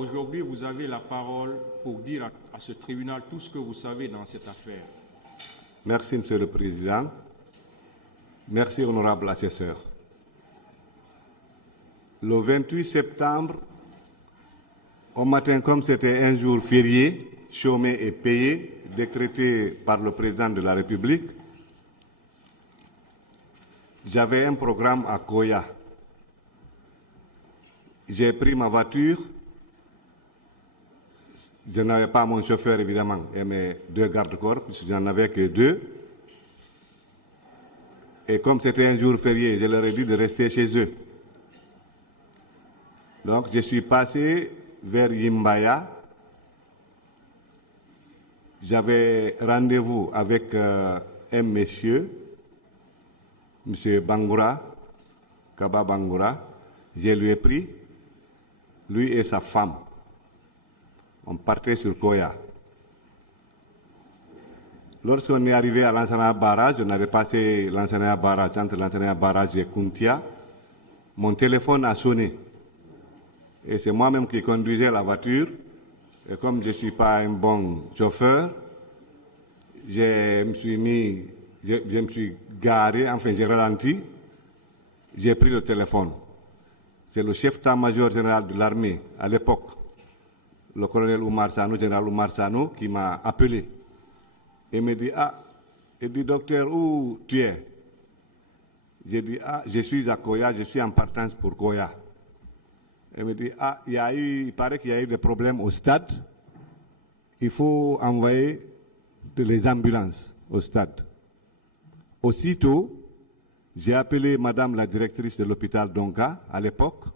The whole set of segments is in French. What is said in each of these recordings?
aujourd'hui, vous avez la parole pour dire à ce tribunal tout ce que vous savez dans cette affaire. Merci, Monsieur le Président. Merci, honorable assesseur. Le 28 septembre, au matin, comme c'était un jour férié, chômé et payé, décrété par le président de la République, j'avais un programme à Koya. J'ai pris ma voiture. Je n'avais pas mon chauffeur, évidemment, et mes deux gardes-corps, puisque je n'en avais que deux. Et comme c'était un jour férié, je leur ai dit de rester chez eux. Donc, je suis passé vers Yimbaya. J'avais rendez-vous avec un monsieur, M. Bangoura, Kaba Bangoura. Je lui ai pris, lui et sa femme. On partait sur Koya. Lorsqu'on est arrivé à l'Ansana Barrage, on avait passé l'Ansana Barrage, entre l'Ansana Barrage et Kuntia, mon téléphone a sonné. Et c'est moi-même qui conduisais la voiture. Et comme je ne suis pas un bon chauffeur, je me suis garé, enfin j'ai ralenti, j'ai pris le téléphone. C'est le chef d'état-major général de l'armée à l'époque, le colonel Oumar Sano, général Oumar Sano, qui m'a appelé. Il me dit, il dit, docteur, où tu es? J'ai dit, je suis à Koya, je suis en partance pour Koya. Il me dit, il paraît qu'il y a eu des problèmes au stade. Il faut envoyer les ambulances au stade. Aussitôt, j'ai appelé madame la directrice de l'hôpital Donka à l'époque.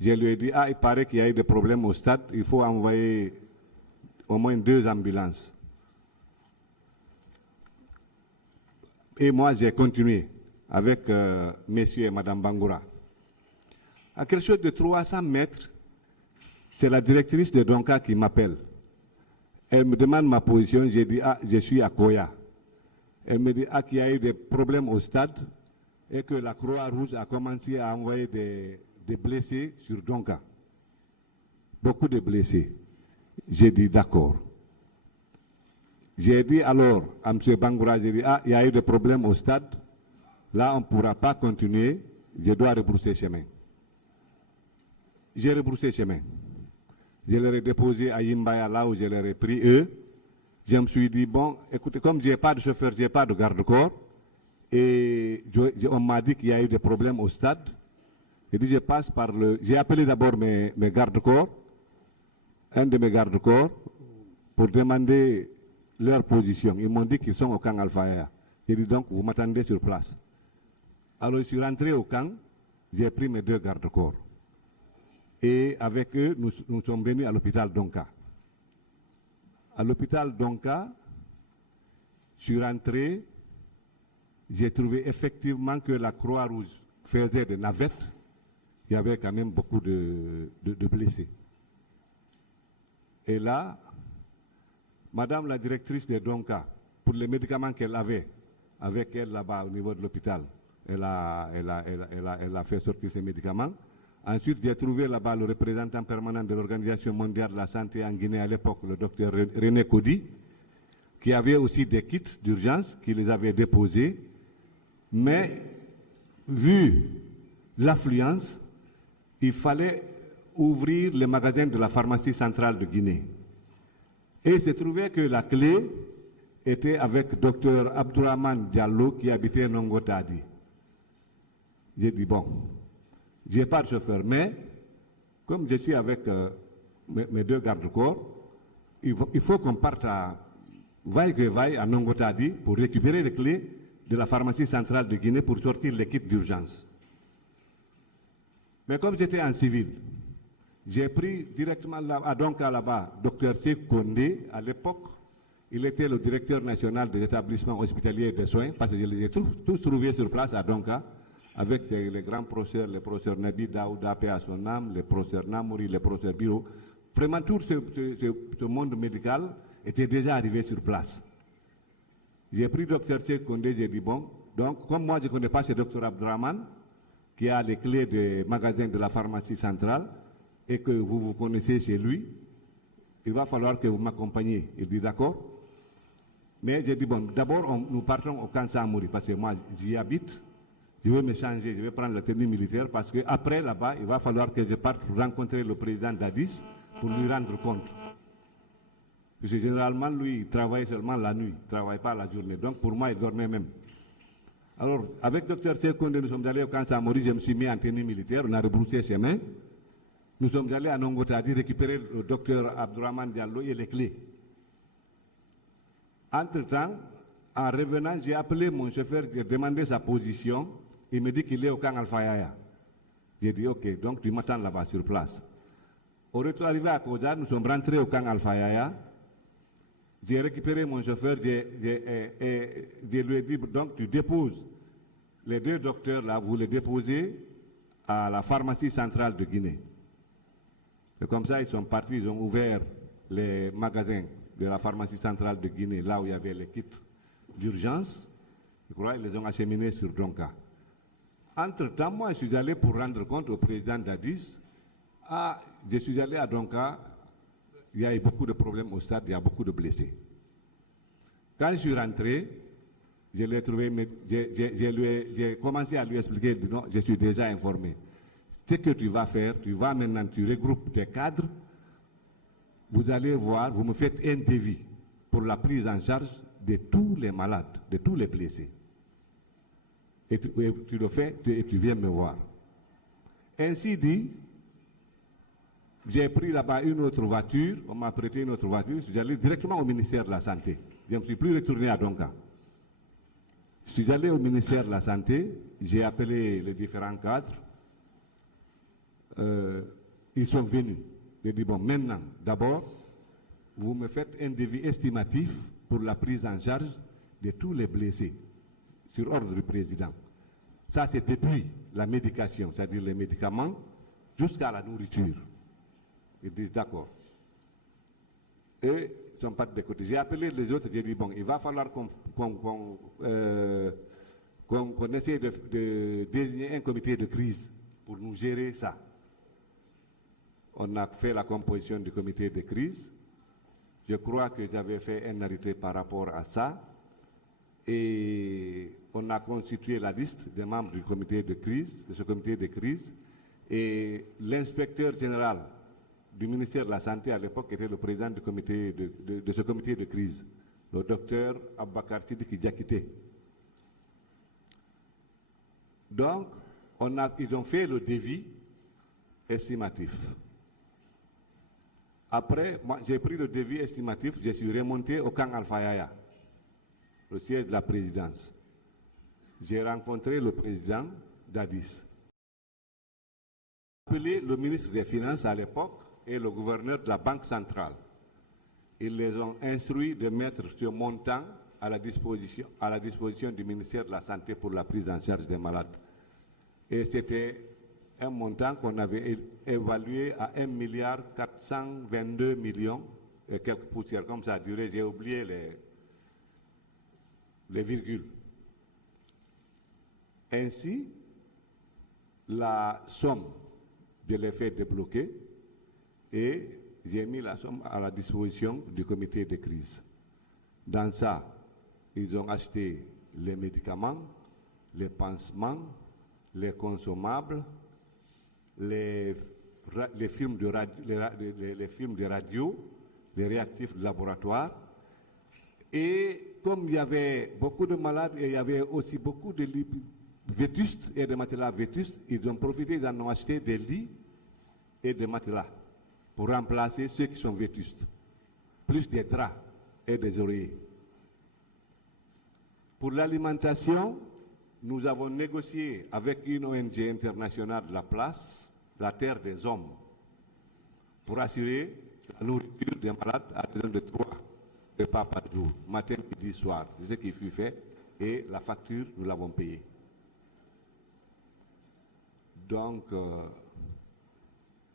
Je lui ai dit, il paraît qu'il y a eu des problèmes au stade, il faut envoyer au moins 2 ambulances. Et moi, j'ai continué avec messieurs et madame Bangoura. À quelque chose de 300 mètres, c'est la directrice de Donka qui m'appelle. Elle me demande ma position, j'ai dit, je suis à Koya. Elle me dit, qu'il y a eu des problèmes au stade et que la Croix-Rouge a commencé à envoyer des blessés sur Donka. Beaucoup de blessés. J'ai dit, d'accord. J'ai dit alors à M. Bangoura, j'ai dit, il y a eu des problèmes au stade. Là, on ne pourra pas continuer. Je dois rebrousser chemin. J'ai rebroussé chemin. Je leur ai déposé à Yimbaya, là où je leur ai pris eux. Je me suis dit, bon, écoutez, comme je n'ai pas de chauffeur, je n'ai pas de garde-corps, et on m'a dit qu'il y a eu des problèmes au stade. J'ai dit, je passe par le... J'ai appelé d'abord mes garde-corps, un de mes garde-corps, pour demander leur position. Ils m'ont dit qu'ils sont au camp Alpha. J'ai dit, donc, vous m'attendez sur place. Alors, je suis rentré au camp, j'ai pris mes 2 garde-corps. Et avec eux, nous sommes venus à l'hôpital Donka. À l'hôpital Donka, je suis rentré, j'ai trouvé effectivement que la Croix-Rouge faisait des navettes. Il y avait quand même beaucoup de blessés. Et là, madame la directrice de Donka, pour les médicaments qu'elle avait avec elle là-bas au niveau de l'hôpital, elle a fait sortir ces médicaments. Ensuite, j'ai trouvé là-bas le représentant permanent de l'Organisation mondiale de la santé en Guinée à l'époque, le docteur René Kodi, qui avait aussi des kits d'urgence, qui les avait déposés. Mais, vu l'affluence, il fallait ouvrir les magasins de la pharmacie centrale de Guinée. Et il s'est trouvé que la clé était avec docteur Abdourahmane Diallo, qui habitait Nongotadi. J'ai dit, bon, je n'ai pas de chauffeur, mais comme je suis avec mes 2 garde-corps, il faut qu'on parte à vaille que vaille à Nongotadi pour récupérer les clés de la pharmacie centrale de Guinée pour sortir les kits d'urgence. Mais comme j'étais en civil, j'ai pris directement à Donka là-bas, Dr Sekou Kondé, à l'époque, il était le directeur national des établissements hospitaliers et de soins, parce que je les ai tous trouvés sur place à Donka, avec les grands professeurs, les professeurs Nabi Daouda, paix à son âme, les professeurs Namouri, les professeurs Biro. Vraiment, tout ce monde médical était déjà arrivé sur place. J'ai pris Dr Sekou Kondé, j'ai dit, bon, donc, comme moi je ne connais pas ce Dr Abdourahmane, qui a les clés des magasins de la pharmacie centrale, et que vous vous connaissez chez lui, il va falloir que vous m'accompagniez. Il dit d'accord. Mais j'ai dit, bon, d'abord, nous partons au camp Samori, parce que moi, j'y habite. Je vais me changer, je vais prendre la tenue militaire, parce qu'après, là-bas, il va falloir que je parte pour rencontrer le président d'Addis pour lui rendre compte. Parce que généralement, lui, il travaille seulement la nuit, il ne travaille pas la journée. Donc, pour moi, il dormait même. Alors, avec le Dr Sekonde, nous sommes allés au camp Samori, je me suis mis en tenue militaire, on a rebroussé chemin. Nous sommes allés à Nongotadi récupérer le docteur Abdourahmane Diallo et les clés. Entre-temps, en revenant, j'ai appelé mon chauffeur, j'ai demandé sa position. Il me dit qu'il est au camp Alfayaya. J'ai dit, ok, donc tu m'attends là-bas sur place. Au retour arrivé à Kodja, nous sommes rentrés au camp Alfayaya. J'ai récupéré mon chauffeur, je lui ai dit, donc tu déposes les deux docteurs là, vous les déposez à la pharmacie centrale de Guinée. C'est comme ça, ils sont partis, ils ont ouvert les magasins de la pharmacie centrale de Guinée, là où il y avait les kits d'urgence. Je crois qu'ils les ont acheminés sur Donka. Entre-temps, moi, je suis allé pour rendre compte au président d'Addis. Je suis allé à Donka, il y a eu beaucoup de problèmes au stade, il y a beaucoup de blessés. Quand je suis rentré, je l'ai trouvé, j'ai commencé à lui expliquer, non, je suis déjà informé. Ce que tu vas faire, tu vas maintenant, tu regroupes tes cadres, vous allez voir, vous me faites un devis pour la prise en charge de tous les malades, de tous les blessés. Et tu le fais et tu viens me voir. Ainsi dit, j'ai pris là-bas une autre voiture, on m'a prêté une autre voiture, je suis allé directement au ministère de la Santé. Je ne suis plus retourné à Donka. Je suis allé au ministère de la Santé, j'ai appelé les différents cadres, ils sont venus. J'ai dit, bon, maintenant, d'abord, vous me faites un devis estimatif pour la prise en charge de tous les blessés, sur ordre du président. Ça, c'est depuis la médication, c'est-à-dire les médicaments, jusqu'à la nourriture. Ils disent, d'accord. Et ils sont pas de côté. J'ai appelé les autres, j'ai dit, bon, il va falloir qu'on essaie de désigner un comité de crise pour nous gérer ça. On a fait la composition du comité de crise. Je crois que j'avais fait un arrêté par rapport à ça. Et on a constitué la liste des membres du comité de crise, de ce comité de crise. Et l'inspecteur général du ministère de la Santé à l'époque était le président du comité de ce comité de crise, le docteur Abakar Sidiki Diakité. Donc, ils ont fait le devis estimatif. Après, moi, j'ai pris le devis estimatif, je suis remonté au camp Alfayaya, le siège de la présidence. J'ai rencontré le président d'Addis. J'ai appelé le ministre des Finances à l'époque et le gouverneur de la Banque centrale. Ils les ont instruits de mettre ce montant à la disposition du ministère de la Santé pour la prise en charge des malades. Et c'était un montant qu'on avait évalué à 1,422 milliard et quelques poussières, comme ça a duré, j'ai oublié les virgules. Ainsi, la somme, je l'ai fait débloquer et j'ai mis la somme à la disposition du comité de crise. Dans ça, ils ont acheté les médicaments, les pansements, les consommables, les films de radio, les réactifs de laboratoire. Et comme il y avait beaucoup de malades et il y avait aussi beaucoup de lits vétustes et de matelas vétustes, ils ont profité d'en acheter des lits et des matelas pour remplacer ceux qui sont vétustes, plus des draps et des oreillers. Pour l'alimentation, nous avons négocié avec une ONG internationale de la place, la Terre des Hommes, pour assurer la nourriture des malades à raison de 3 repas par jour, matin, midi, soir. C'est ce qui fut fait et la facture, nous l'avons payée. Donc,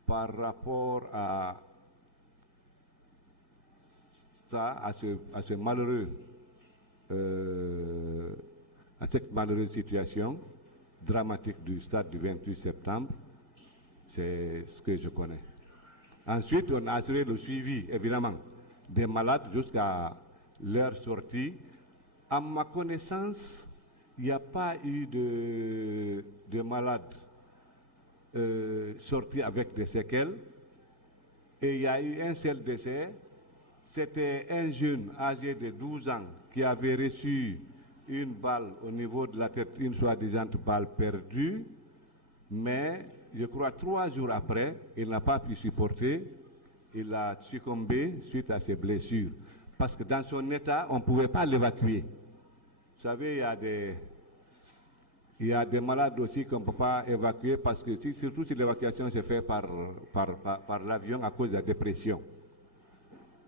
par rapport à ça, à ce malheureux, à cette malheureuse situation dramatique du stade du 28 septembre, c'est ce que je connais. Ensuite, on a assuré le suivi, évidemment, des malades jusqu'à leur sortie. À ma connaissance, il n'y a pas eu de malades sortis avec des séquelles. Et il y a eu un seul décès. C'était un jeune âgé de 12 ans qui avait reçu une balle au niveau de la tête, une soi-disant balle perdue. Mais je crois 3 jours après, il n'a pas pu supporter. Il a succombé suite à ses blessures. Parce que dans son état, on ne pouvait pas l'évacuer. Vous savez, il y a des malades aussi qu'on ne peut pas évacuer parce que surtout si l'évacuation se fait par l'avion à cause de la dépression.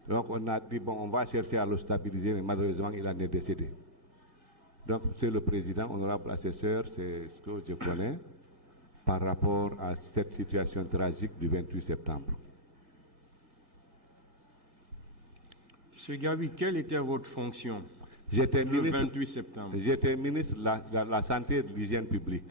Donc on a dit, bon, on va chercher à le stabiliser, mais malheureusement, il en est décédé. Donc c'est le président, honorable assesseur, c'est ce que je connais par rapport à cette situation tragique du 28 septembre. Monsieur Gabi, quelle était votre fonction J'étais le 28 septembre? J'étais ministre de la Santé et de l'Hygiène publique.